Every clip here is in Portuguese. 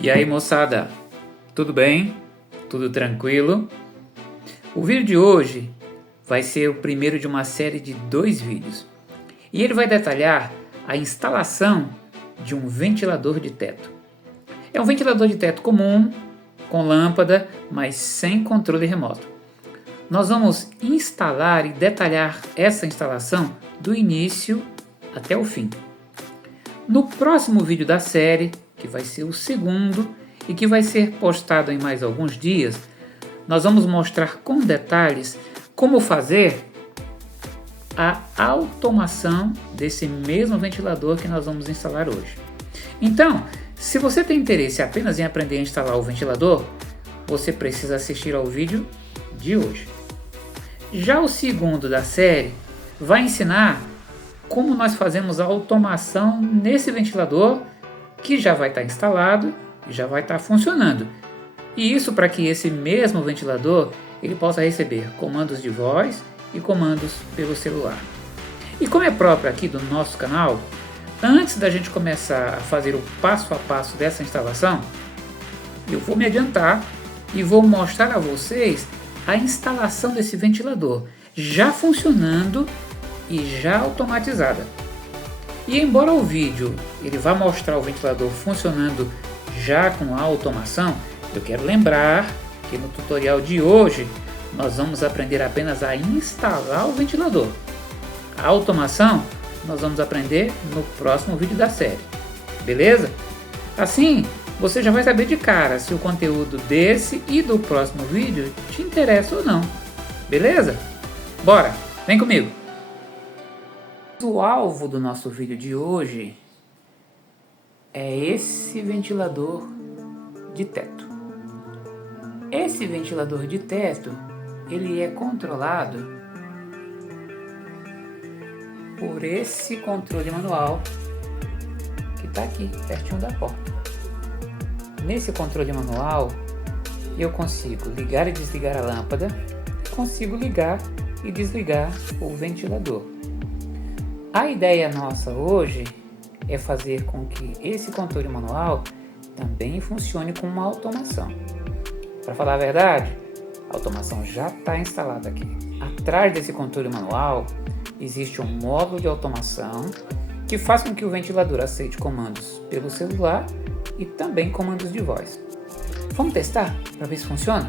E aí, moçada, tudo bem? Tudo tranquilo? O vídeo de hoje vai ser o primeiro de uma série de 2 vídeos e ele vai detalhar a instalação de um ventilador de teto. É um ventilador de teto comum, com lâmpada, mas sem controle remoto. Nós vamos instalar e detalhar essa instalação do início até o fim. No próximo vídeo da série, que vai ser o segundo e que vai ser postado em mais alguns dias, nós vamos mostrar com detalhes como fazer a automação desse mesmo ventilador que nós vamos instalar hoje. Então, se você tem interesse apenas em aprender a instalar o ventilador, você precisa assistir ao vídeo de hoje. Já o segundo da série vai ensinar como nós fazemos a automação nesse ventilador que já vai estar instalado e já vai estar funcionando. E isso para que esse mesmo ventilador ele possa receber comandos de voz e comandos pelo celular. E como é próprio aqui do nosso canal, antes da gente começar a fazer o passo a passo dessa instalação, eu vou me adiantar e vou mostrar a vocês a instalação desse ventilador já funcionando e já automatizada. E embora o vídeo ele vá mostrar o ventilador funcionando já com a automação, eu quero lembrar que no tutorial de hoje nós vamos aprender apenas a instalar o ventilador. A automação nós vamos aprender no próximo vídeo da série, beleza? Assim você já vai saber de cara se o conteúdo desse e do próximo vídeo te interessa ou não, beleza? Bora, vem comigo! O alvo do nosso vídeo de hoje é esse ventilador de teto. Esse ventilador de teto, ele é controlado por esse controle manual que está aqui, pertinho da porta. Nesse controle manual, eu consigo ligar e desligar a lâmpada, consigo ligar e desligar o ventilador. A ideia nossa hoje é fazer com que esse controle manual também funcione com uma automação. Para falar a verdade, a automação já está instalada aqui. Atrás desse controle manual existe um módulo de automação que faz com que o ventilador aceite comandos pelo celular e também comandos de voz. Vamos testar para ver se funciona?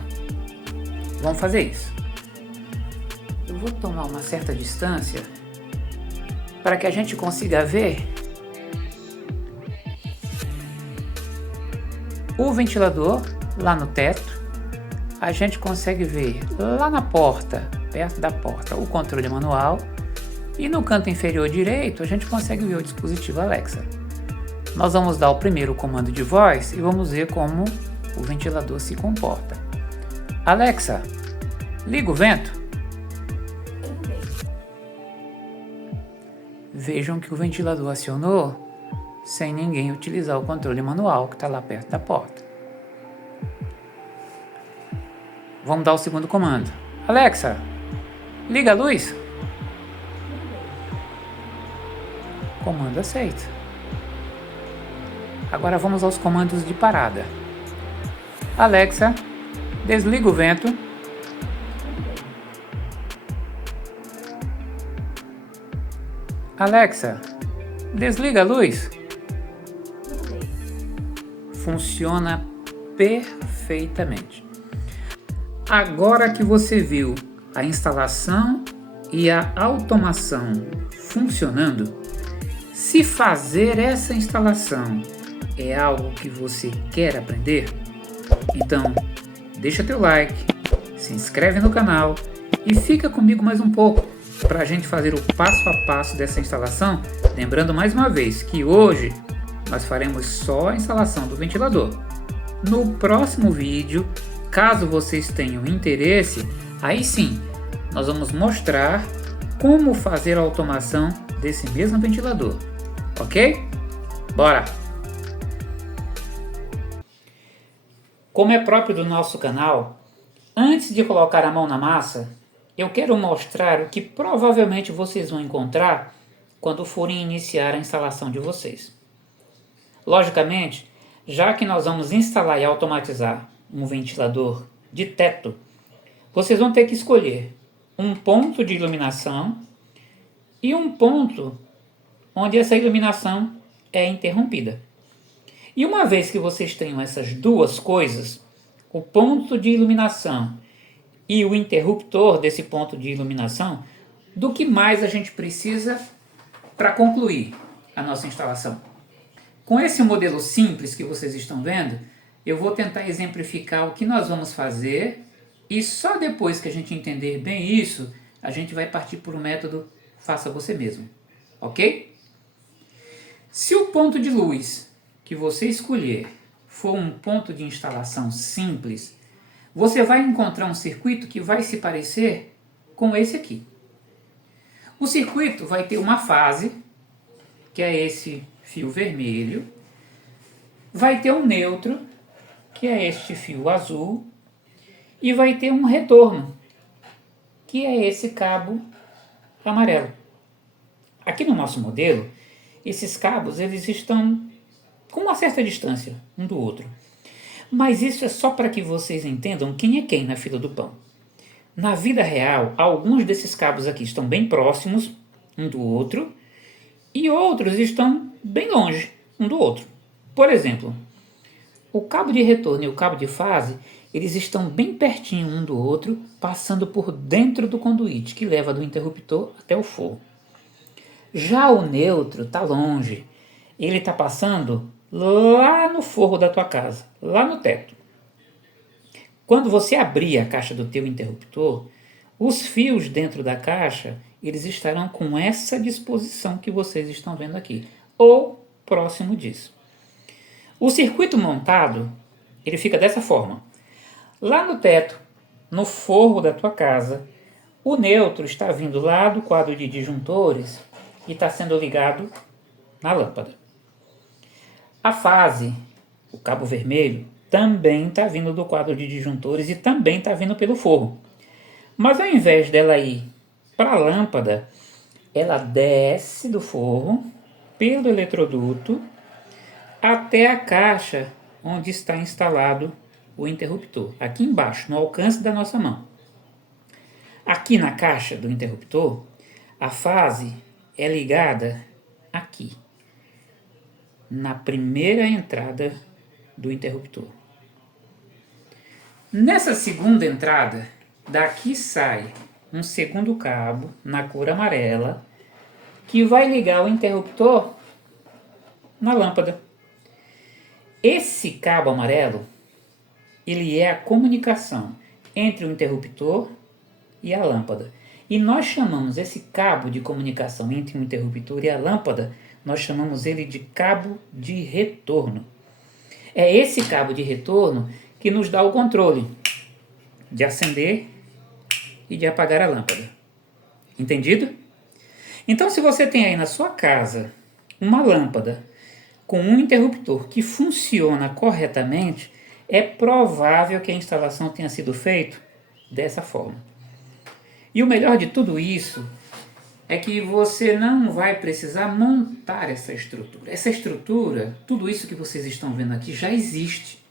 Vamos fazer isso. Eu vou tomar uma certa distância para que a gente consiga ver o ventilador lá no teto. A gente consegue ver lá na porta, perto da porta, o controle manual, e no canto inferior direito a gente consegue ver o dispositivo Alexa. Nós vamos dar o primeiro comando de voz e vamos ver como o ventilador se comporta. Alexa, liga o vento. Vejam que o ventilador acionou sem ninguém utilizar o controle manual que está lá perto da porta. Vamos dar o segundo comando. Alexa, liga a luz. Comando aceito. Agora vamos aos comandos de parada. Alexa, desliga o vento. Alexa, desliga a luz. Funciona perfeitamente. Agora que você viu a instalação e a automação funcionando, se fazer essa instalação é algo que você quer aprender, então deixa teu like, se inscreve no canal e fica comigo mais um pouco para a gente fazer o passo a passo dessa instalação. Lembrando mais uma vez que hoje nós faremos só a instalação do ventilador. No próximo vídeo, caso vocês tenham interesse, aí sim nós vamos mostrar como fazer a automação desse mesmo ventilador, ok? Bora! Como é próprio do nosso canal, antes de colocar a mão na massa, eu quero mostrar o que provavelmente vocês vão encontrar quando forem iniciar a instalação de vocês. Logicamente, já que nós vamos instalar e automatizar um ventilador de teto, vocês vão ter que escolher um ponto de iluminação e um ponto onde essa iluminação é interrompida. E uma vez que vocês tenham essas duas coisas, o ponto de iluminação e o interruptor desse ponto de iluminação, do que mais a gente precisa para concluir a nossa instalação? Com esse modelo simples que vocês estão vendo, eu vou tentar exemplificar o que nós vamos fazer e só depois que a gente entender bem isso, a gente vai partir para o método faça você mesmo, ok? Se o ponto de luz que você escolher for um ponto de instalação simples, você vai encontrar um circuito que vai se parecer com esse aqui. O circuito vai ter uma fase, que é esse fio vermelho, vai ter um neutro, que é este fio azul, e vai ter um retorno, que é esse cabo amarelo. Aqui no nosso modelo, esses cabos eles estão com uma certa distância um do outro. Mas isso é só para que vocês entendam quem é quem na fila do pão. Na vida real, alguns desses cabos aqui estão bem próximos um do outro e outros estão bem longe um do outro. Por exemplo, o cabo de retorno e o cabo de fase, eles estão bem pertinho um do outro, passando por dentro do conduíte que leva do interruptor até o forro. Já o neutro está longe, ele está passando lá no forro da tua casa, lá no teto. Quando você abrir a caixa do teu interruptor, os fios dentro da caixa, eles estarão com essa disposição que vocês estão vendo aqui, ou próximo disso. O circuito montado, ele fica dessa forma. Lá no teto, no forro da tua casa, o neutro está vindo lá do quadro de disjuntores e está sendo ligado na lâmpada. A fase, o cabo vermelho, também está vindo do quadro de disjuntores e também está vindo pelo forro. Mas ao invés dela ir para a lâmpada, ela desce do forro pelo eletroduto até a caixa onde está instalado o interruptor, aqui embaixo, no alcance da nossa mão. Aqui na caixa do interruptor, a fase é ligada aqui, na primeira entrada do interruptor. Nessa segunda entrada, daqui sai um segundo cabo na cor amarela que vai ligar o interruptor na lâmpada. Esse cabo amarelo, ele é a comunicação entre o interruptor e a lâmpada. E nós chamamos esse cabo de comunicação entre o interruptor e a lâmpada, nós chamamos ele de cabo de retorno. É esse cabo de retorno que nos dá o controle de acender e de apagar a lâmpada. Entendido? Então, se você tem aí na sua casa uma lâmpada com um interruptor que funciona corretamente, é provável que a instalação tenha sido feita dessa forma. E o melhor de tudo isso é que você não vai precisar montar essa estrutura. Essa estrutura, tudo isso que vocês estão vendo aqui já existe,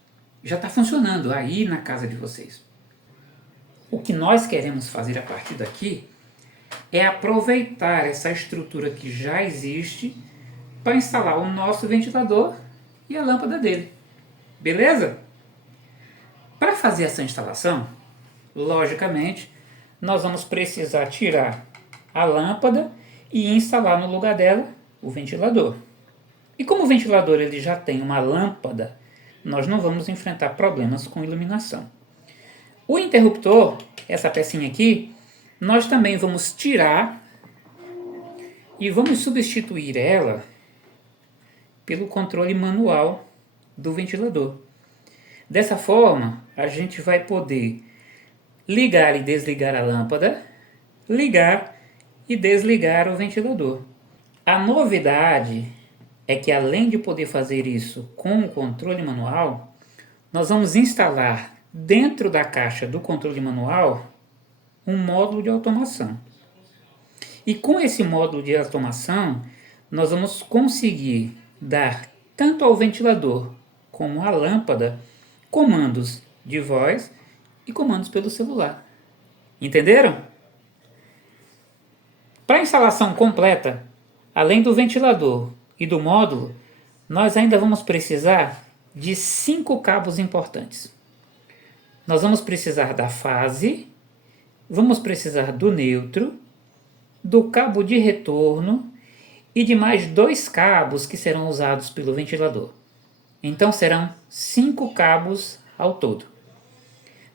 já está funcionando aí na casa de vocês. O que nós queremos fazer a partir daqui é aproveitar essa estrutura que já existe para instalar o nosso ventilador e a lâmpada dele. Beleza? Para fazer essa instalação, logicamente, nós vamos precisar tirar a lâmpada e instalar no lugar dela o ventilador. E como o ventilador ele já tem uma lâmpada, nós não vamos enfrentar problemas com iluminação. O interruptor, essa pecinha aqui, nós também vamos tirar e vamos substituir ela pelo controle manual do ventilador. Dessa forma, a gente vai poder ligar e desligar a lâmpada, ligar e desligar o ventilador. A novidade é que, além de poder fazer isso com o controle manual, nós vamos instalar dentro da caixa do controle manual um módulo de automação. E com esse módulo de automação, nós vamos conseguir dar tanto ao ventilador como a lâmpada, comandos de voz e comandos pelo celular. Entenderam? Para a instalação completa, além do ventilador e do módulo, nós ainda vamos precisar de 5 cabos importantes. Nós vamos precisar da fase, vamos precisar do neutro, do cabo de retorno e de mais 2 cabos que serão usados pelo ventilador. Então serão 5 cabos ao todo.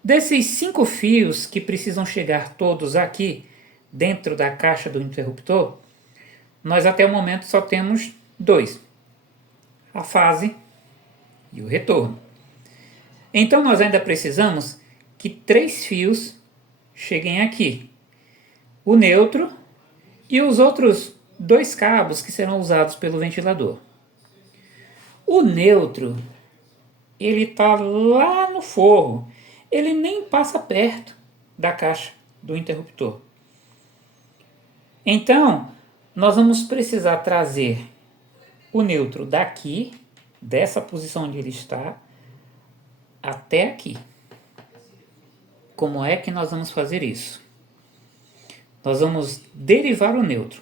Desses 5 fios que precisam chegar todos aqui, dentro da caixa do interruptor, nós até o momento só temos 2. A fase e o retorno. Então nós ainda precisamos que 3 fios cheguem aqui. O neutro e os outros 2 cabos que serão usados pelo ventilador. O neutro, ele está lá no forro. Ele nem passa perto da caixa do interruptor. Então, nós vamos precisar trazer o neutro daqui, dessa posição onde ele está, até aqui. Como é que nós vamos fazer isso? Nós vamos derivar o neutro.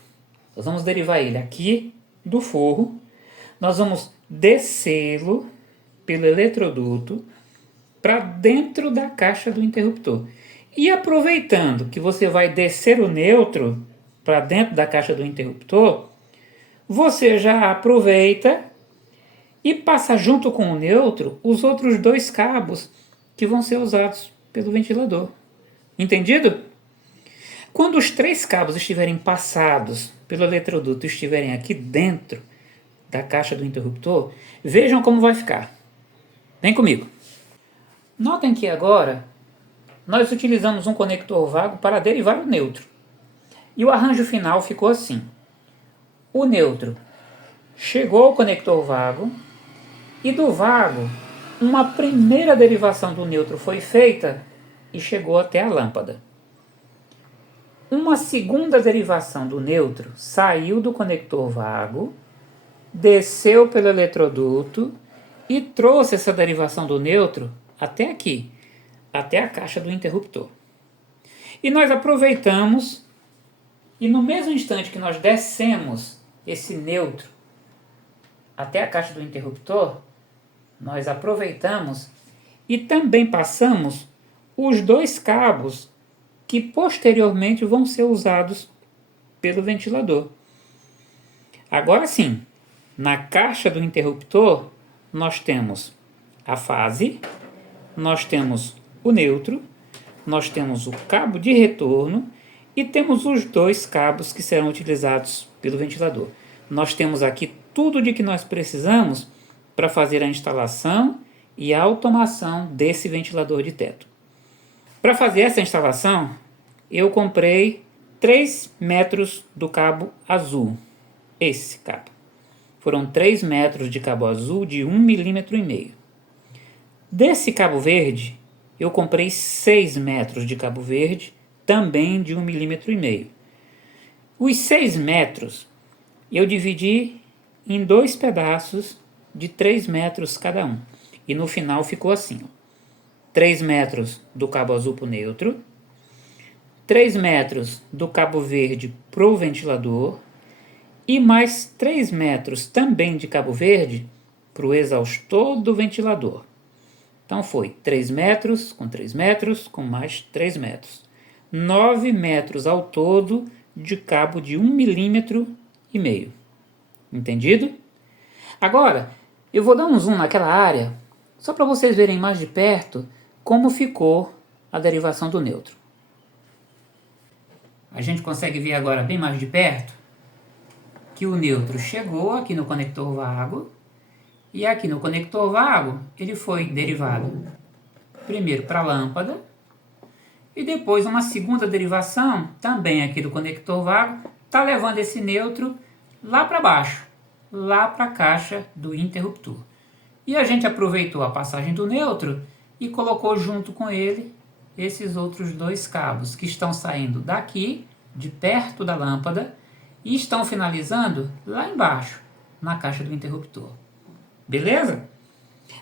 Nós vamos derivar ele aqui do forro. Nós vamos descê-lo pelo eletroduto para dentro da caixa do interruptor. E aproveitando que você vai descer o neutro para dentro da caixa do interruptor, você já aproveita e passa junto com o neutro os outros 2 cabos que vão ser usados pelo ventilador. Entendido? Quando os 3 cabos estiverem passados pelo eletroduto e estiverem aqui dentro da caixa do interruptor, vejam como vai ficar. Vem comigo. Notem que agora nós utilizamos um conector vago para derivar o neutro. E o arranjo final ficou assim. O neutro chegou ao conector vago e do vago uma primeira derivação do neutro foi feita e chegou até a lâmpada. Uma segunda derivação do neutro saiu do conector vago, desceu pelo eletroduto e trouxe essa derivação do neutro até aqui, até a caixa do interruptor. E nós aproveitamos, e no mesmo instante que nós descemos esse neutro até a caixa do interruptor, nós aproveitamos e também passamos os 2 cabos que posteriormente vão ser usados pelo ventilador. Agora sim, na caixa do interruptor, nós temos a fase, nós temos o neutro, nós temos o cabo de retorno e temos os 2 cabos que serão utilizados pelo ventilador. Nós temos aqui tudo de que nós precisamos para fazer a instalação e a automação desse ventilador de teto. Para fazer essa instalação, eu comprei 3 metros do cabo azul. Esse cabo. Foram 3 metros de cabo azul de 1,5 mm. Desse cabo verde, eu comprei 6 metros de cabo verde, também de 1,5 mm. Os 6 metros eu dividi em 2 pedaços de 3 metros cada um. E no final ficou assim. 3 metros do cabo azul para o neutro, 3 metros do cabo verde para o ventilador e mais 3 metros também de cabo verde para o exaustor do ventilador. Então foi 3 metros com mais 3 metros. 9 metros ao todo de cabo de 1,5 mm. Entendido? Agora, eu vou dar um zoom naquela área, só para vocês verem mais de perto como ficou a derivação do neutro. A gente consegue ver agora bem mais de perto que o neutro chegou aqui no conector vago e aqui no conector vago ele foi derivado primeiro para a lâmpada e depois uma segunda derivação também aqui do conector vago está levando esse neutro lá para baixo, lá para a caixa do interruptor. E a gente aproveitou a passagem do neutro e colocou junto com ele esses outros 2 cabos que estão saindo daqui, de perto da lâmpada, e estão finalizando lá embaixo, na caixa do interruptor. Beleza?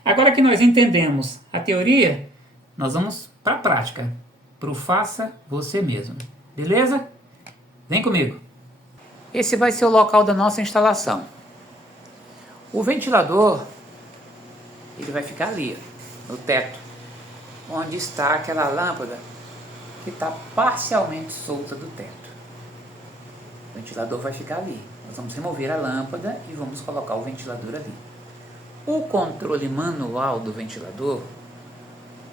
Agora que nós entendemos a teoria, nós vamos para a prática, para o faça você mesmo. Beleza? Vem comigo. Esse vai ser o local da nossa instalação. O ventilador, ele vai ficar ali, no teto, onde está aquela lâmpada que está parcialmente solta do teto. O ventilador vai ficar ali. Nós vamos remover a lâmpada e vamos colocar o ventilador ali. O controle manual do ventilador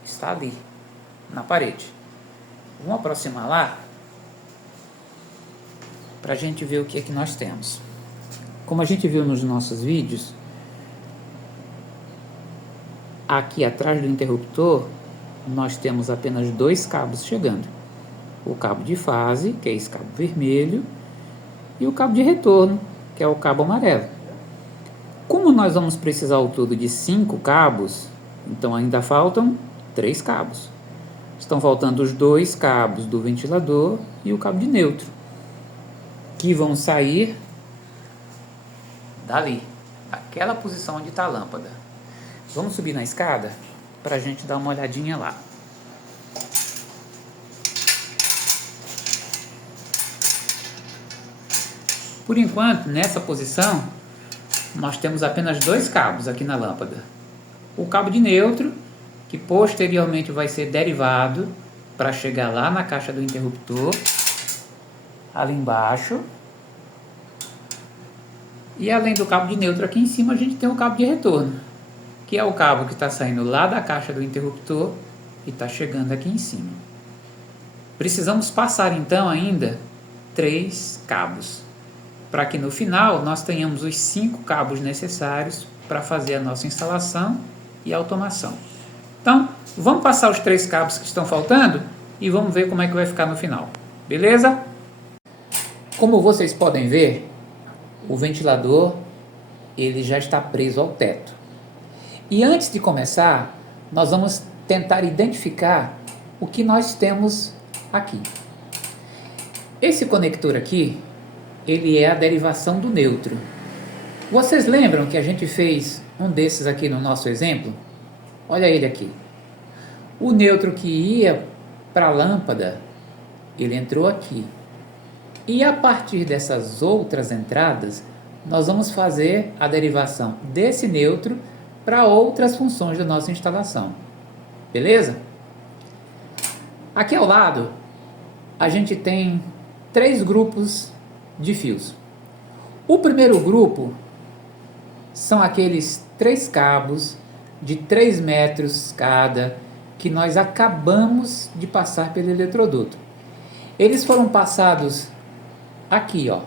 está ali, na parede. Vamos aproximar lá para a gente ver o que é que nós temos. Como a gente viu nos nossos vídeos, aqui atrás do interruptor nós temos apenas 2 cabos chegando. O cabo de fase, que é esse cabo vermelho, e o cabo de retorno, que é o cabo amarelo. Como nós vamos precisar ao todo de 5 cabos, então ainda faltam 3 cabos. Estão faltando os 2 cabos do ventilador e o cabo de neutro, que vão sair dali, daquela posição onde está a lâmpada. Vamos subir na escada para a gente dar uma olhadinha lá. Por enquanto, nessa posição, nós temos apenas 2 cabos aqui na lâmpada. O cabo de neutro, que posteriormente vai ser derivado para chegar lá na caixa do interruptor, ali embaixo. E além do cabo de neutro aqui em cima, a gente tem o cabo de retorno, que é o cabo que está saindo lá da caixa do interruptor e está chegando aqui em cima. Precisamos passar então ainda 3 cabos, para que no final nós tenhamos os 5 cabos necessários para fazer a nossa instalação e automação. Então, vamos passar os 3 cabos que estão faltando e vamos ver como é que vai ficar no final. Beleza? Como vocês podem ver, o ventilador ele já está preso ao teto. E antes de começar, nós vamos tentar identificar o que nós temos aqui. Esse conector aqui, ele é a derivação do neutro. Vocês lembram que a gente fez um desses aqui no nosso exemplo? Olha ele aqui. O neutro que ia para a lâmpada, ele entrou aqui. E a partir dessas outras entradas, nós vamos fazer a derivação desse neutro para outras funções da nossa instalação. Beleza? Aqui ao lado, a gente tem 3 grupos de fios. O primeiro grupo são aqueles 3 cabos de 3 metros cada que nós acabamos de passar pelo eletroduto. Eles foram passados aqui, ó.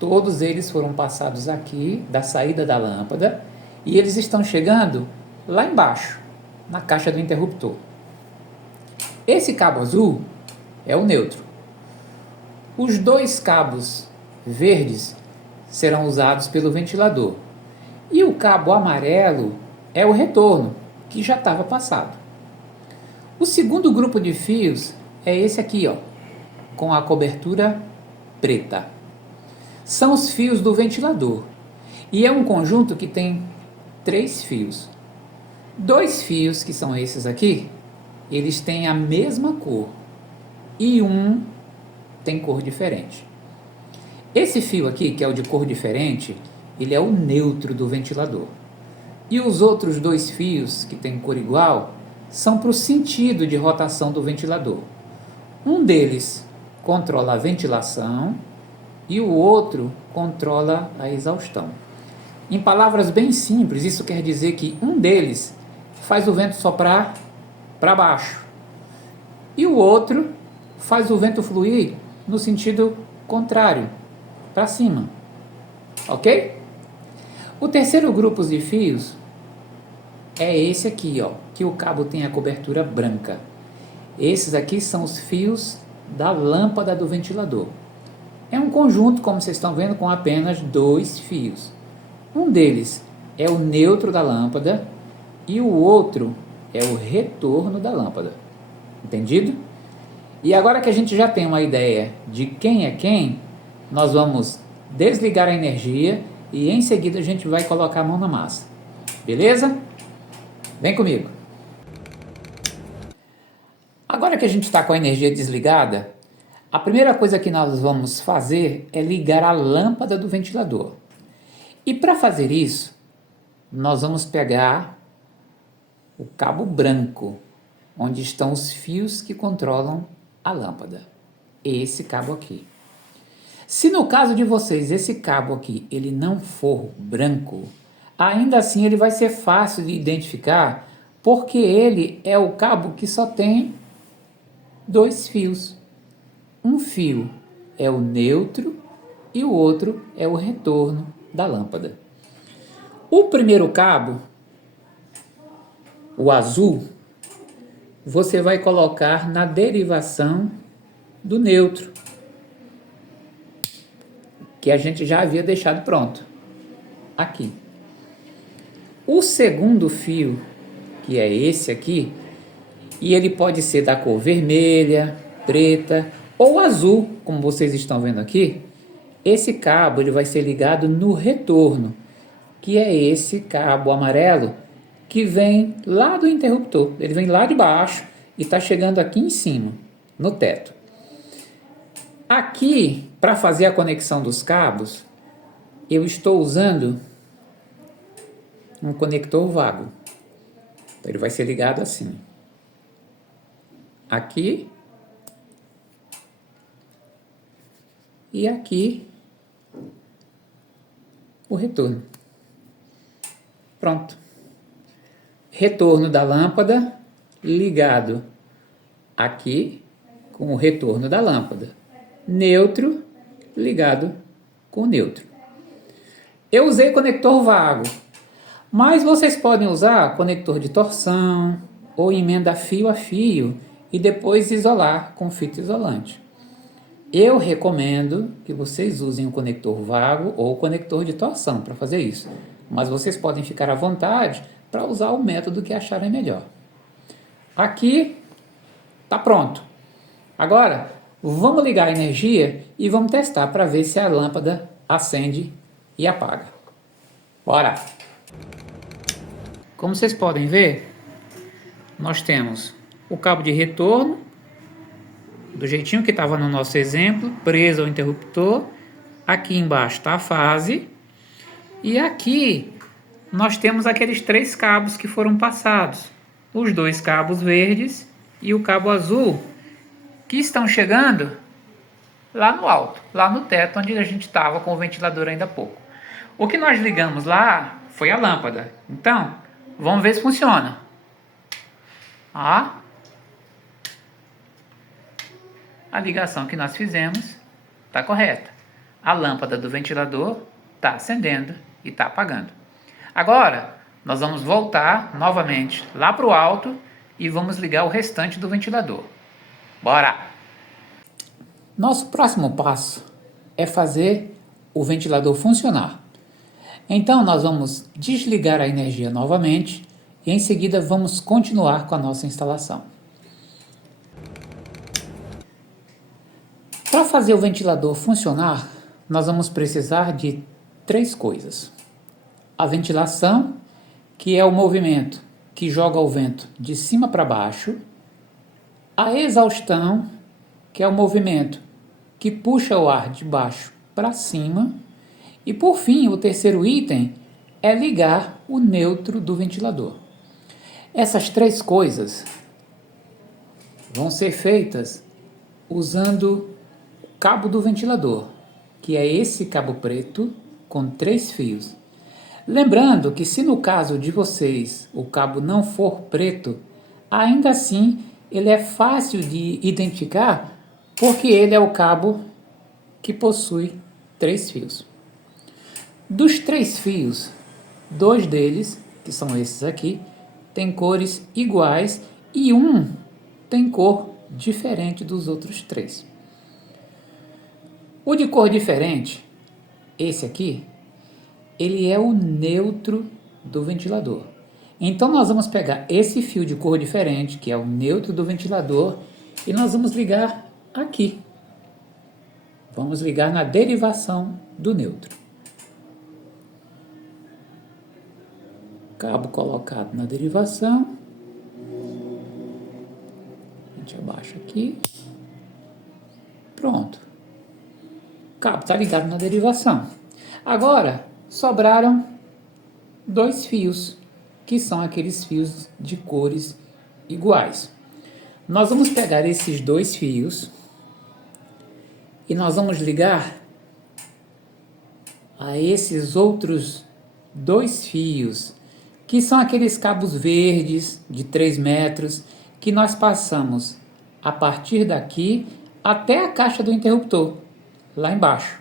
Todos eles foram passados aqui da saída da lâmpada e eles estão chegando lá embaixo, na caixa do interruptor. Esse cabo azul é o neutro. Os 2 cabos verdes serão usados pelo ventilador. E o cabo amarelo é o retorno, que já estava passado. O segundo grupo de fios é esse aqui, ó, com a cobertura preta. São os fios do ventilador. E é um conjunto que tem 3 fios. 2 fios, que são esses aqui, eles têm a mesma cor. E um tem cor diferente. Esse fio aqui, que é o de cor diferente, ele é o neutro do ventilador. E os outros 2 fios, que têm cor igual, são para o sentido de rotação do ventilador. Um deles controla a ventilação e o outro controla a exaustão. Em palavras bem simples, isso quer dizer que um deles faz o vento soprar para baixo e o outro faz o vento fluir no sentido contrário, para cima. Ok? O terceiro grupo de fios é esse aqui, ó, que o cabo tem a cobertura branca. Esses aqui são os fios da lâmpada do ventilador. É um conjunto, como vocês estão vendo, com apenas 2 fios. Um deles é o neutro da lâmpada e o outro é o retorno da lâmpada. Entendido? E agora que a gente já tem uma ideia de quem é quem, nós vamos desligar a energia e em seguida a gente vai colocar a mão na massa. Beleza? Vem comigo. Agora que a gente está com a energia desligada, a primeira coisa que nós vamos fazer é ligar a lâmpada do ventilador. E para fazer isso, nós vamos pegar o cabo branco, onde estão os fios que controlam a lâmpada. Esse cabo aqui. Se no caso de vocês esse cabo aqui ele não for branco, ainda assim ele vai ser fácil de identificar, porque ele é o cabo que só tem 2 fios. Um fio é o neutro e o outro é o retorno da lâmpada. O primeiro cabo, o azul, você vai colocar na derivação do neutro, que a gente já havia deixado pronto, aqui. O segundo fio, que é esse aqui, e ele pode ser da cor vermelha, preta ou azul, como vocês estão vendo aqui, esse cabo ele vai ser ligado no retorno, que é esse cabo amarelo que vem lá do interruptor. Ele vem lá de baixo e está chegando aqui em cima, no teto. Aqui, para fazer a conexão dos cabos, eu estou usando um conector vago. Então, ele vai ser ligado assim. Aqui e aqui o retorno. Pronto. Retorno da lâmpada ligado aqui com o retorno da lâmpada. Neutro ligado com neutro. Eu usei conector vago, mas vocês podem usar conector de torção ou emenda fio a fio e depois isolar com fita isolante. Eu recomendo que vocês usem o conector vago ou o conector de torção para fazer isso, mas vocês podem ficar à vontade para usar o método que acharem melhor. Aqui está pronto. Agora vamos ligar a energia e vamos testar para ver se a lâmpada acende e apaga. Bora! Como vocês podem ver, nós temos o cabo de retorno, do jeitinho que estava no nosso exemplo, preso ao interruptor. Aqui embaixo está a fase. E aqui nós temos aqueles 3 cabos que foram passados. Os 2 cabos verdes e o cabo azul, que estão chegando lá no alto, lá no teto, onde a gente estava com o ventilador ainda há pouco. O que nós ligamos lá foi a lâmpada. Então, vamos ver se funciona. Ó. A ligação que nós fizemos está correta. A lâmpada do ventilador está acendendo e está apagando. Agora, nós vamos voltar novamente lá para o alto e vamos ligar o restante do ventilador. Bora! Nosso próximo passo é fazer o ventilador funcionar. Então, nós vamos desligar a energia novamente e em seguida vamos continuar com a nossa instalação. Para fazer o ventilador funcionar, nós vamos precisar de 3 coisas. A ventilação, que é o movimento que joga o vento de cima para baixo. A exaustão, que é o movimento que puxa o ar de baixo para cima. E por fim, o terceiro item é ligar o neutro do ventilador. Essas 3 coisas vão ser feitas usando o cabo do ventilador, que é esse cabo preto com 3 fios. Lembrando que se no caso de vocês o cabo não for preto, ainda assim ele é fácil de identificar porque ele é o cabo que possui 3 fios. Dos 3 fios, 2 deles, que são esses aqui, têm cores iguais e um tem cor diferente dos outros 3. O de cor diferente, esse aqui, ele é o neutro do ventilador. Então nós vamos pegar esse fio de cor diferente, que é o neutro do ventilador, e nós vamos ligar aqui. Vamos ligar na derivação do neutro. Cabo colocado na derivação. A gente abaixa aqui. Pronto. O cabo está ligado na derivação. Agora, sobraram 2 fios, que são aqueles fios de cores iguais. Nós vamos pegar esses 2 fios e nós vamos ligar a esses outros 2 fios, que são aqueles cabos verdes de 3 metros, que nós passamos a partir daqui até a caixa do interruptor, lá embaixo.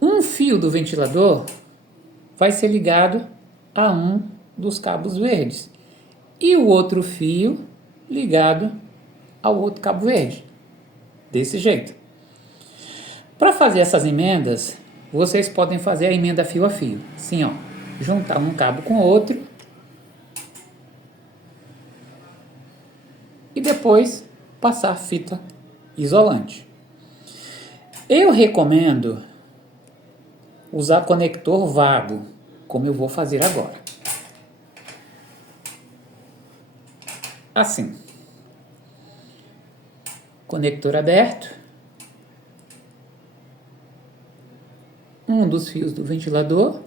Um fio do ventilador vai ser ligado a um dos cabos verdes e o outro fio ligado ao outro cabo verde. Desse jeito. Para fazer essas emendas, vocês podem fazer a emenda fio a fio. Assim, ó, juntar um cabo com o outro e depois passar fita isolante. Eu recomendo usar conector vago, como eu vou fazer agora. Assim. Conector aberto. Um dos fios do ventilador.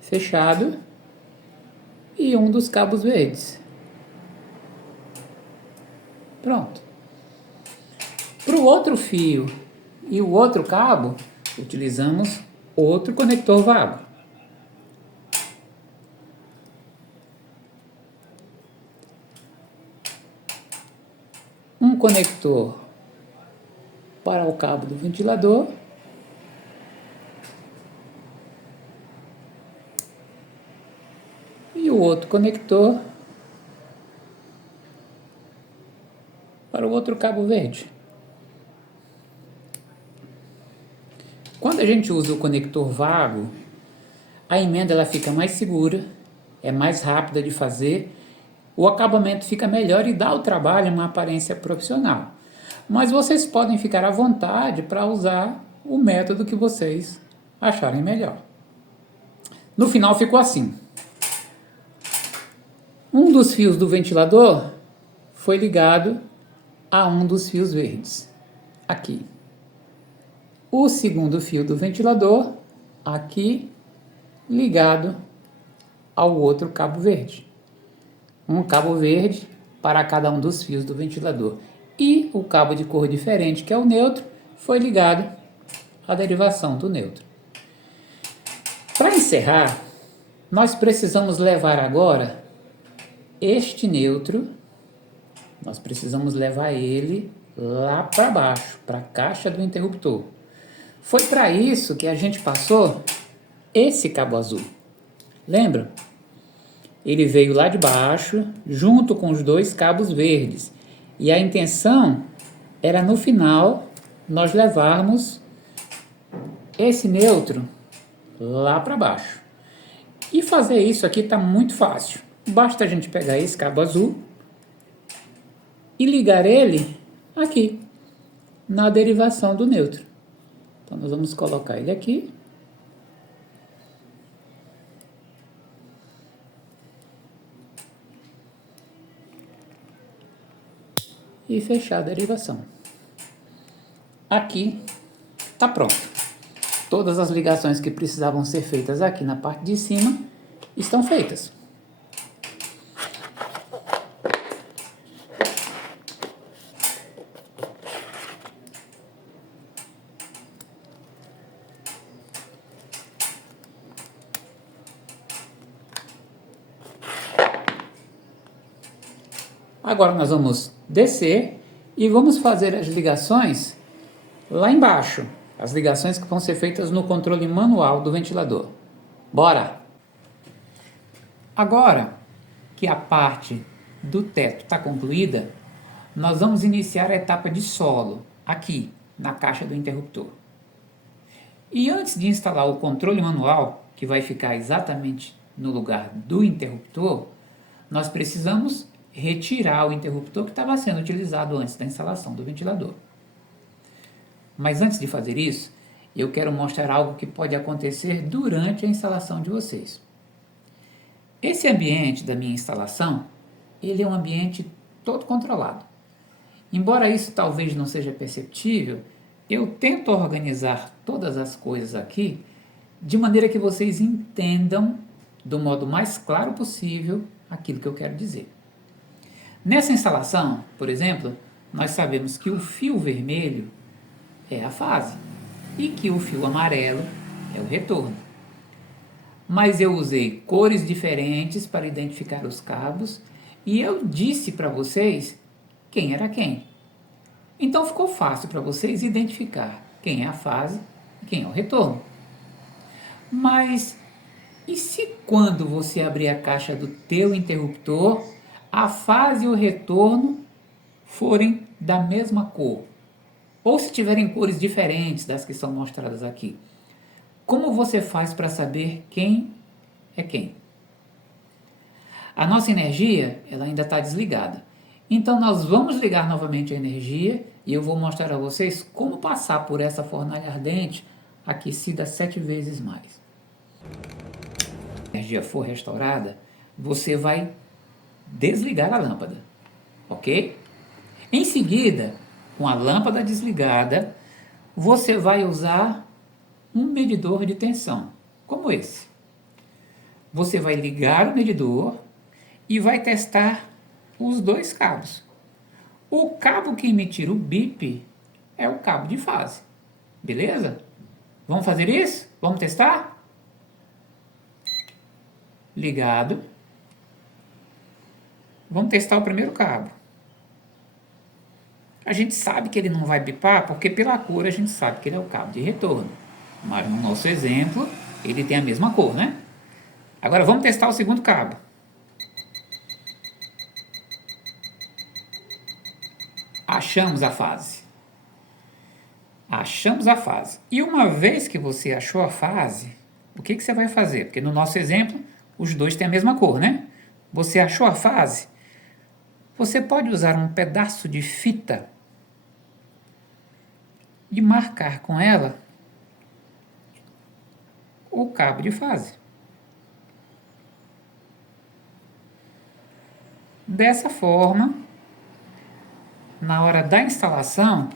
Fechado. E um dos cabos verdes. Pronto. Para o outro fio e o outro cabo, utilizamos outro conector vago. Um conector para o cabo do ventilador e o outro conector para o outro cabo verde. Quando a gente usa o conector vago, a emenda ela fica mais segura, é mais rápida de fazer, o acabamento fica melhor e dá ao trabalho uma aparência profissional. Mas vocês podem ficar à vontade para usar o método que vocês acharem melhor. No final ficou assim. Um dos fios do ventilador foi ligado a um dos fios verdes, aqui. O segundo fio do ventilador, aqui, ligado ao outro cabo verde. Um cabo verde para cada um dos fios do ventilador. E o cabo de cor diferente, que é o neutro, foi ligado à derivação do neutro. Para encerrar, nós precisamos levar agora este neutro, nós precisamos levar ele lá para baixo, para a caixa do interruptor. Foi para isso que a gente passou esse cabo azul. Lembra? Ele veio lá de baixo, junto com os 2 cabos verdes. E a intenção era, no final, nós levarmos esse neutro lá para baixo. E fazer isso aqui está muito fácil. Basta a gente pegar esse cabo azul e ligar ele aqui, na derivação do neutro. Então, nós vamos colocar ele aqui. E fechar a derivação. Aqui está pronto. Todas as ligações que precisavam ser feitas aqui na parte de cima estão feitas. Agora nós vamos descer e vamos fazer as ligações lá embaixo. As ligações que vão ser feitas no controle manual do ventilador. Bora! Agora que a parte do teto está concluída, nós vamos iniciar a etapa de solo, aqui, na caixa do interruptor. E antes de instalar o controle manual, que vai ficar exatamente no lugar do interruptor, nós precisamos retirar o interruptor que estava sendo utilizado antes da instalação do ventilador. Mas antes de fazer isso, eu quero mostrar algo que pode acontecer durante a instalação de vocês. Esse ambiente da minha instalação, ele é um ambiente todo controlado. Embora isso talvez não seja perceptível, eu tento organizar todas as coisas aqui de maneira que vocês entendam do modo mais claro possível aquilo que eu quero dizer. Nessa instalação, por exemplo, nós sabemos que o fio vermelho é a fase e que o fio amarelo é o retorno. Mas eu usei cores diferentes para identificar os cabos e eu disse para vocês quem era quem. Então ficou fácil para vocês identificar quem é a fase e quem é o retorno. Mas e se quando você abrir a caixa do teu interruptor, a fase e o retorno forem da mesma cor? Ou se tiverem cores diferentes das que são mostradas aqui? Como você faz para saber quem é quem? A nossa energia, ela ainda está desligada. Então nós vamos ligar novamente a energia e eu vou mostrar a vocês como passar por essa fornalha ardente aquecida 7 vezes mais. Se a energia for restaurada, você vai desligar a lâmpada, ok? Em seguida, com a lâmpada desligada, você vai usar um medidor de tensão, como esse. Você vai ligar o medidor e vai testar os dois cabos. O cabo que emitir o bip é o cabo de fase, beleza? Vamos fazer isso? Vamos testar? Ligado. Vamos testar o primeiro cabo. A gente sabe que ele não vai bipar porque pela cor a gente sabe que ele é o cabo de retorno. Mas no nosso exemplo, ele tem a mesma cor, né? Agora vamos testar o segundo cabo. Achamos a fase. Achamos a fase. E uma vez que você achou a fase, o que você vai fazer? Porque no nosso exemplo, os dois têm a mesma cor, né? Você achou a fase? Você pode usar um pedaço de fita e marcar com ela o cabo de fase. Dessa forma, na hora da instalação,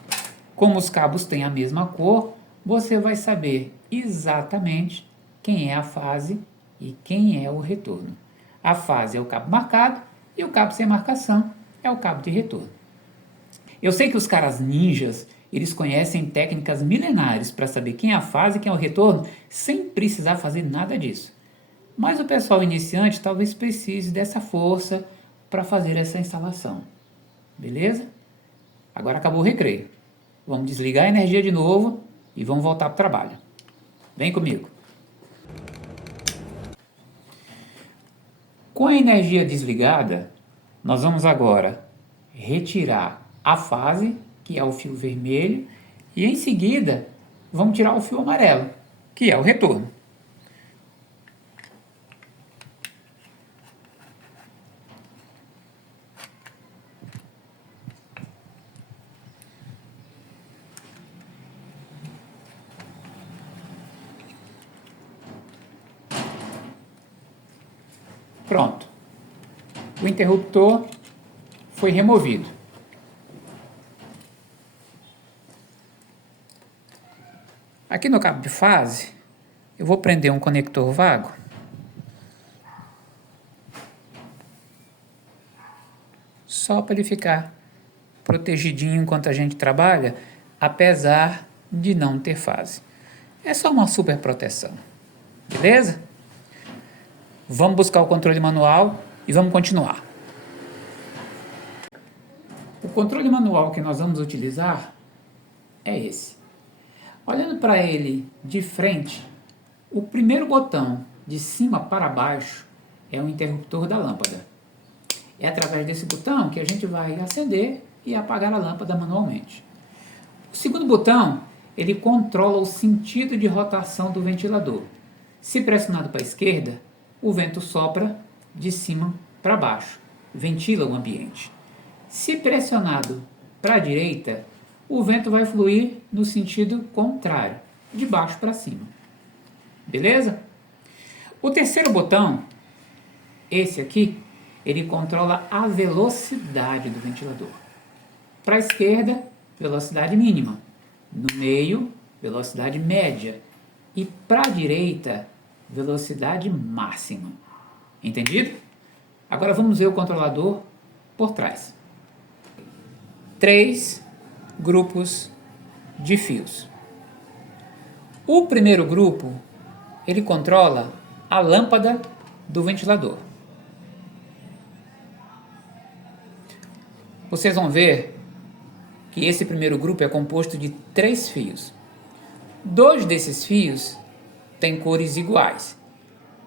como os cabos têm a mesma cor, você vai saber exatamente quem é a fase e quem é o retorno. A fase é o cabo marcado e o cabo sem marcação é o cabo de retorno. Eu sei que os caras ninjas, eles conhecem técnicas milenares para saber quem é a fase e quem é o retorno, sem precisar fazer nada disso. Mas o pessoal iniciante talvez precise dessa força para fazer essa instalação. Beleza? Agora acabou o recreio. Vamos desligar a energia de novo e vamos voltar para o trabalho. Vem comigo. Com a energia desligada, nós vamos agora retirar a fase, que é o fio vermelho, e em seguida vamos tirar o fio amarelo, que é o retorno. Pronto. O interruptor foi removido. Aqui no cabo de fase, eu vou prender um conector vago. Só para ele ficar protegidinho enquanto a gente trabalha, apesar de não ter fase. É só uma super proteção. Beleza? Vamos buscar o controle manual e vamos continuar. O controle manual que nós vamos utilizar é esse. Olhando para ele de frente, o primeiro botão de cima para baixo é o interruptor da lâmpada. É através desse botão que a gente vai acender e apagar a lâmpada manualmente. O segundo botão, ele controla o sentido de rotação do ventilador. Se pressionado para a esquerda, o vento sopra de cima para baixo, ventila o ambiente. Se pressionado para a direita, o vento vai fluir no sentido contrário, de baixo para cima. Beleza? O terceiro botão, esse aqui, ele controla a velocidade do ventilador. Para a esquerda, velocidade mínima. No meio, velocidade média. E para a direita, velocidade máxima. Entendido? Agora vamos ver o controlador por trás. 3 grupos de fios. O primeiro grupo, ele controla a lâmpada do ventilador. Vocês vão ver que esse primeiro grupo é composto de 3 fios. 2 desses fios têm cores iguais.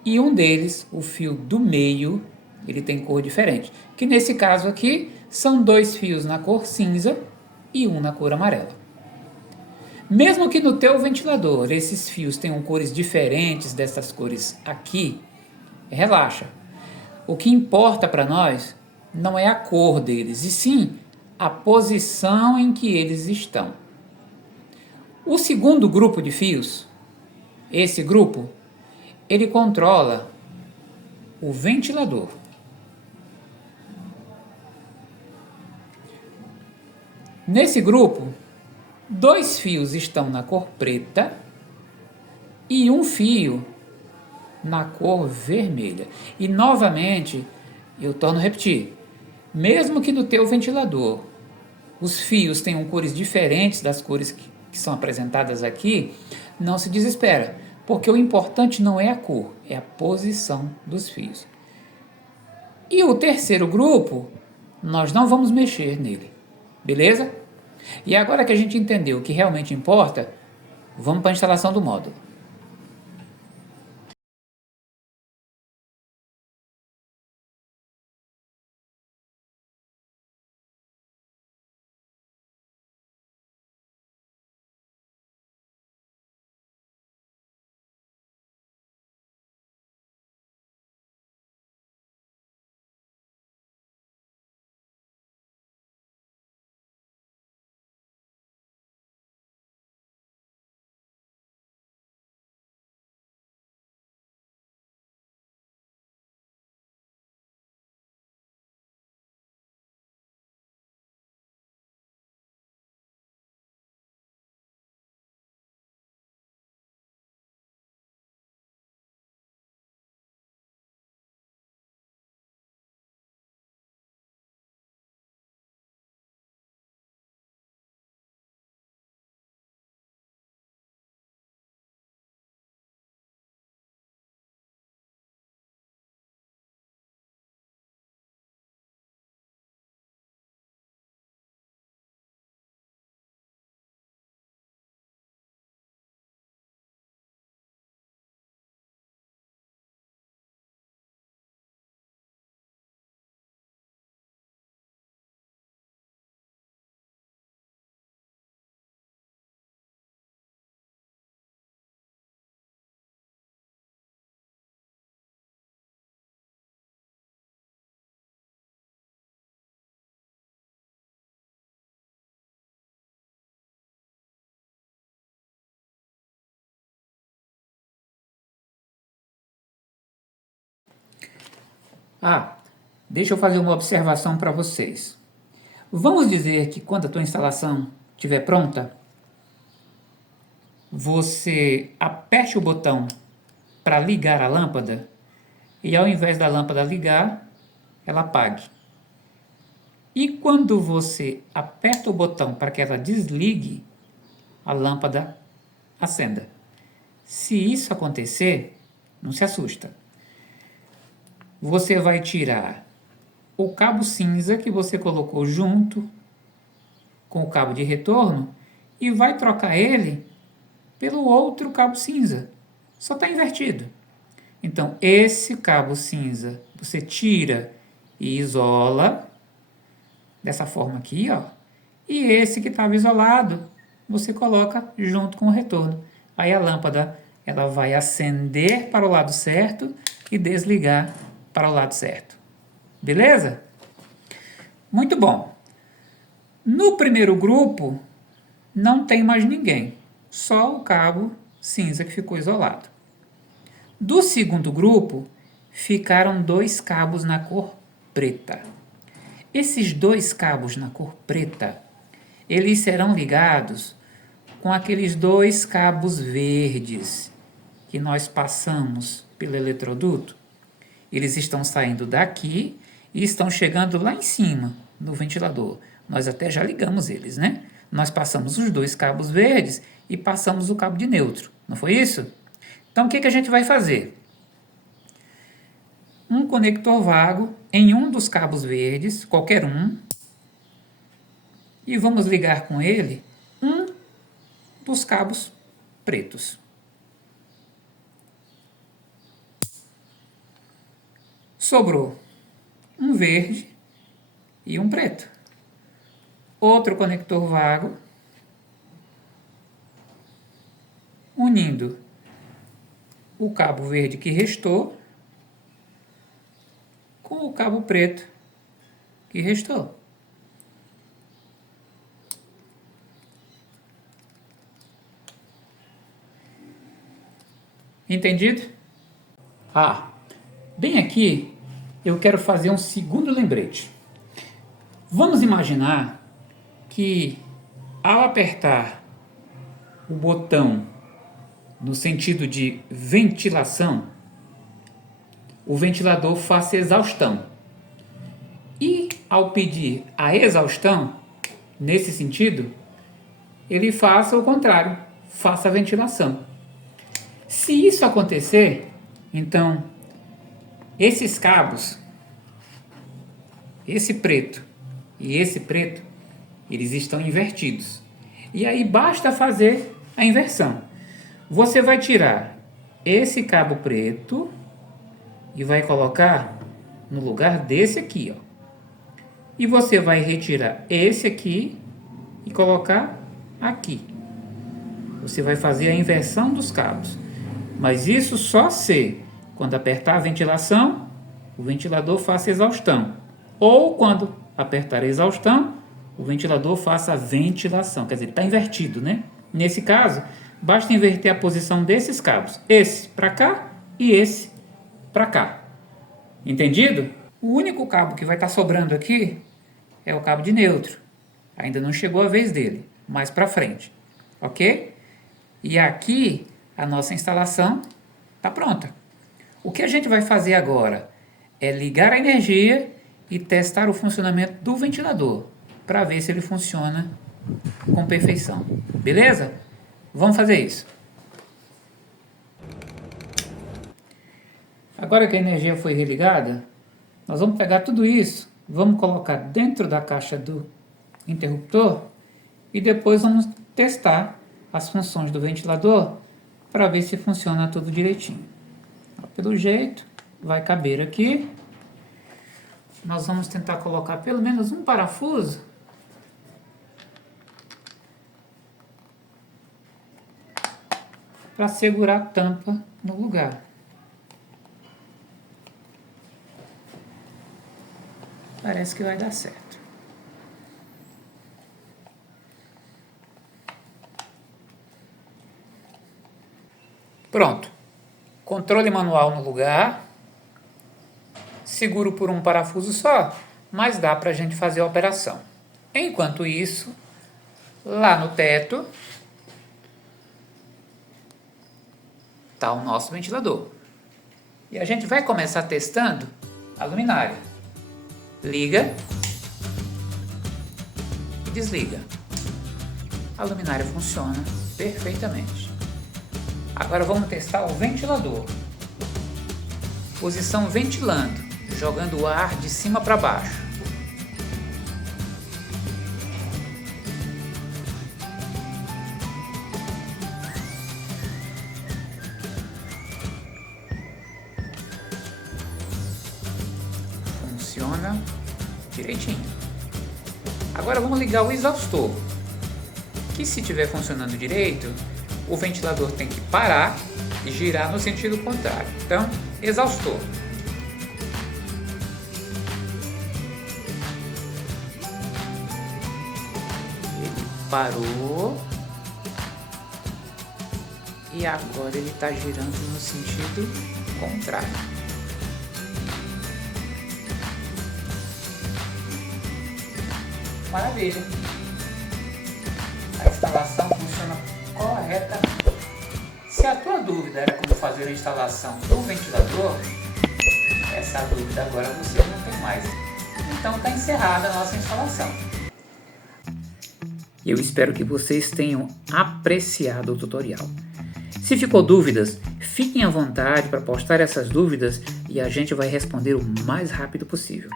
E um deles, o fio do meio, ele tem cor diferente. Que nesse caso aqui, são 2 fios na cor cinza e um na cor amarela. Mesmo que no teu ventilador esses fios tenham cores diferentes dessas cores aqui, relaxa. O que importa para nós não é a cor deles, e sim a posição em que eles estão. O segundo grupo de fios, esse grupo, ele controla o ventilador. Nesse grupo, 2 fios estão na cor preta e um fio na cor vermelha. E novamente, eu torno a repetir, mesmo que no teu ventilador os fios tenham cores diferentes das cores que são apresentadas aqui, não se desespera, porque o importante não é a cor, é a posição dos fios. E o terceiro grupo, nós não vamos mexer nele, beleza? E agora que a gente entendeu o que realmente importa, vamos para a instalação do módulo. Deixa eu fazer uma observação para vocês. Vamos dizer que quando a tua instalação estiver pronta, você aperte o botão para ligar a lâmpada e ao invés da lâmpada ligar, ela apague. E quando você aperta o botão para que ela desligue, a lâmpada acenda. Se isso acontecer, não se assusta. Você vai tirar o cabo cinza que você colocou junto com o cabo de retorno e vai trocar ele pelo outro cabo cinza. Só está invertido. Então, esse cabo cinza você tira e isola dessa forma aqui, ó. E esse que estava isolado, você coloca junto com o retorno. Aí a lâmpada ela vai acender para o lado certo e desligar para o lado certo. Beleza? Muito bom. No primeiro grupo, não tem mais ninguém. só o cabo cinza que ficou isolado. Do segundo grupo, ficaram 2 cabos na cor preta. Esses 2 cabos na cor preta, eles serão ligados com aqueles 2 cabos verdes que nós passamos pelo eletroduto. Eles estão saindo daqui e estão chegando lá em cima, no ventilador. Nós até já ligamos eles, né? Nós passamos os 2 cabos verdes e passamos o cabo de neutro. Não foi isso? Então, o que a gente vai fazer? Um conector vago em um dos cabos verdes, qualquer um, e vamos ligar com ele um dos cabos pretos. Sobrou um verde e um preto. Outro conector vago, unindo o cabo verde que restou com o cabo preto que restou. Entendido? Bem aqui eu quero fazer um segundo lembrete. Vamos imaginar que ao apertar o botão no sentido de ventilação, o ventilador faça exaustão. E ao pedir a exaustão, nesse sentido, ele faça o contrário, faça a ventilação. Se isso acontecer, então, esses cabos, esse preto e esse preto, eles estão invertidos. E aí basta fazer a inversão. Você vai tirar esse cabo preto e vai colocar no lugar desse aqui, ó. E você vai retirar esse aqui e colocar aqui. Você vai fazer a inversão dos cabos. Mas isso só se, quando apertar a ventilação, o ventilador faça exaustão. Ou quando apertar a exaustão, o ventilador faça a ventilação. Quer dizer, está invertido, né? Nesse caso, basta inverter a posição desses cabos. Esse para cá e esse para cá. Entendido? O único cabo que vai estar sobrando aqui é o cabo de neutro. Ainda não chegou a vez dele, mais para frente. Ok? E aqui a nossa instalação está pronta. O que a gente vai fazer agora é ligar a energia e testar o funcionamento do ventilador para ver se ele funciona com perfeição. Beleza? Vamos fazer isso. Agora que a energia foi religada, nós vamos pegar tudo isso, vamos colocar dentro da caixa do interruptor e depois vamos testar as funções do ventilador para ver se funciona tudo direitinho. Pelo jeito, vai caber aqui. Nós vamos tentar colocar pelo menos um parafuso para segurar a tampa no lugar. Parece que vai dar certo. Pronto. Controle manual no lugar. Seguro por um parafuso só, mas dá para a gente fazer a operação. Enquanto isso, lá no teto está o nosso ventilador. E a gente vai começar testando a luminária. Liga e desliga. A luminária funciona perfeitamente. Agora vamos testar o ventilador. Posição ventilando, jogando o ar de cima para baixo. Funciona direitinho. Agora vamos ligar o exaustor, que se estiver funcionando direito, o ventilador tem que parar e girar no sentido contrário. Então, exaustor. Ele parou e agora ele está girando no sentido contrário. Maravilha! A instalação funciona corretamente. Se a tua dúvida era como fazer a instalação do ventilador, essa dúvida agora você não tem mais. Então está encerrada a nossa instalação. Eu espero que vocês tenham apreciado o tutorial. Se ficou dúvidas, fiquem à vontade para postar essas dúvidas e a gente vai responder o mais rápido possível.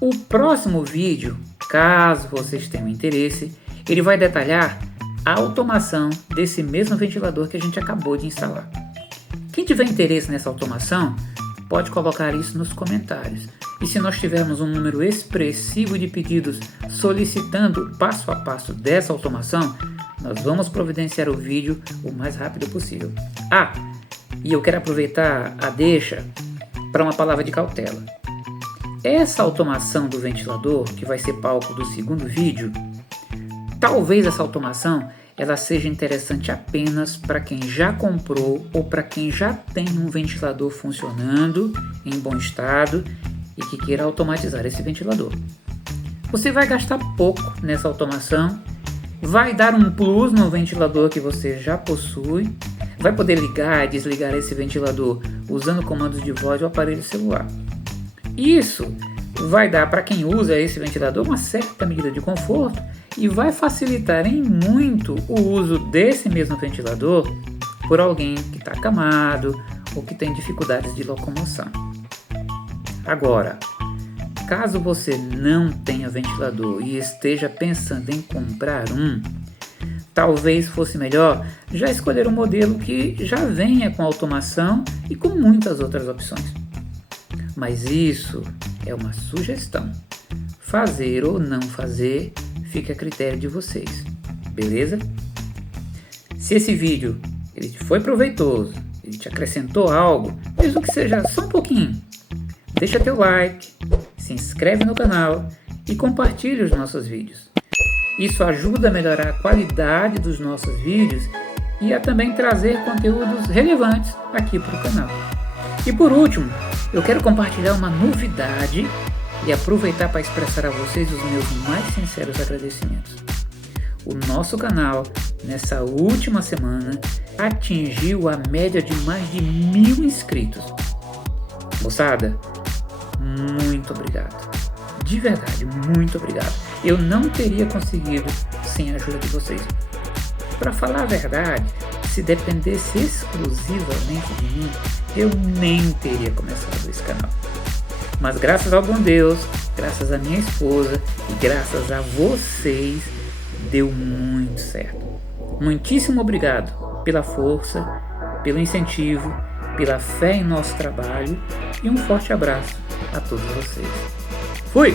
O próximo vídeo, caso vocês tenham interesse, ele vai detalhar a automação desse mesmo ventilador que a gente acabou de instalar. Quem tiver interesse nessa automação, pode colocar isso nos comentários. E se nós tivermos um número expressivo de pedidos solicitando o passo a passo dessa automação, nós vamos providenciar o vídeo o mais rápido possível. E eu quero aproveitar a deixa para uma palavra de cautela. Essa automação do ventilador, que vai ser palco do segundo vídeo, talvez essa automação ela seja interessante apenas para quem já comprou ou para quem já tem um ventilador funcionando em bom estado e que queira automatizar esse ventilador. Você vai gastar pouco nessa automação, vai dar um plus no ventilador que você já possui, vai poder ligar e desligar esse ventilador usando comandos de voz ou aparelho celular. Isso vai dar para quem usa esse ventilador uma certa medida de conforto e vai facilitar em muito o uso desse mesmo ventilador por alguém que está acamado ou que tem dificuldades de locomoção. Agora, caso você não tenha ventilador e esteja pensando em comprar um, talvez fosse melhor já escolher um modelo que já venha com automação e com muitas outras opções. Mas isso é uma sugestão. Fazer ou não fazer fica a critério de vocês, beleza? Se esse vídeo ele te foi proveitoso, ele te acrescentou algo, mesmo que seja só um pouquinho, deixa teu like, se inscreve no canal e compartilhe os nossos vídeos. Isso ajuda a melhorar a qualidade dos nossos vídeos e a também trazer conteúdos relevantes aqui para o canal. E por último, eu quero compartilhar uma novidade e aproveitar para expressar a vocês os meus mais sinceros agradecimentos. O nosso canal, nessa última semana, atingiu a média de mais de 1000 inscritos. Moçada, muito obrigado. De verdade, muito obrigado. Eu não teria conseguido sem a ajuda de vocês. Para falar a verdade, se dependesse exclusivamente de mim, eu nem teria começado esse canal. Mas graças ao bom Deus, graças à minha esposa e graças a vocês, deu muito certo. Muitíssimo obrigado pela força, pelo incentivo, pela fé em nosso trabalho e um forte abraço a todos vocês. Fui!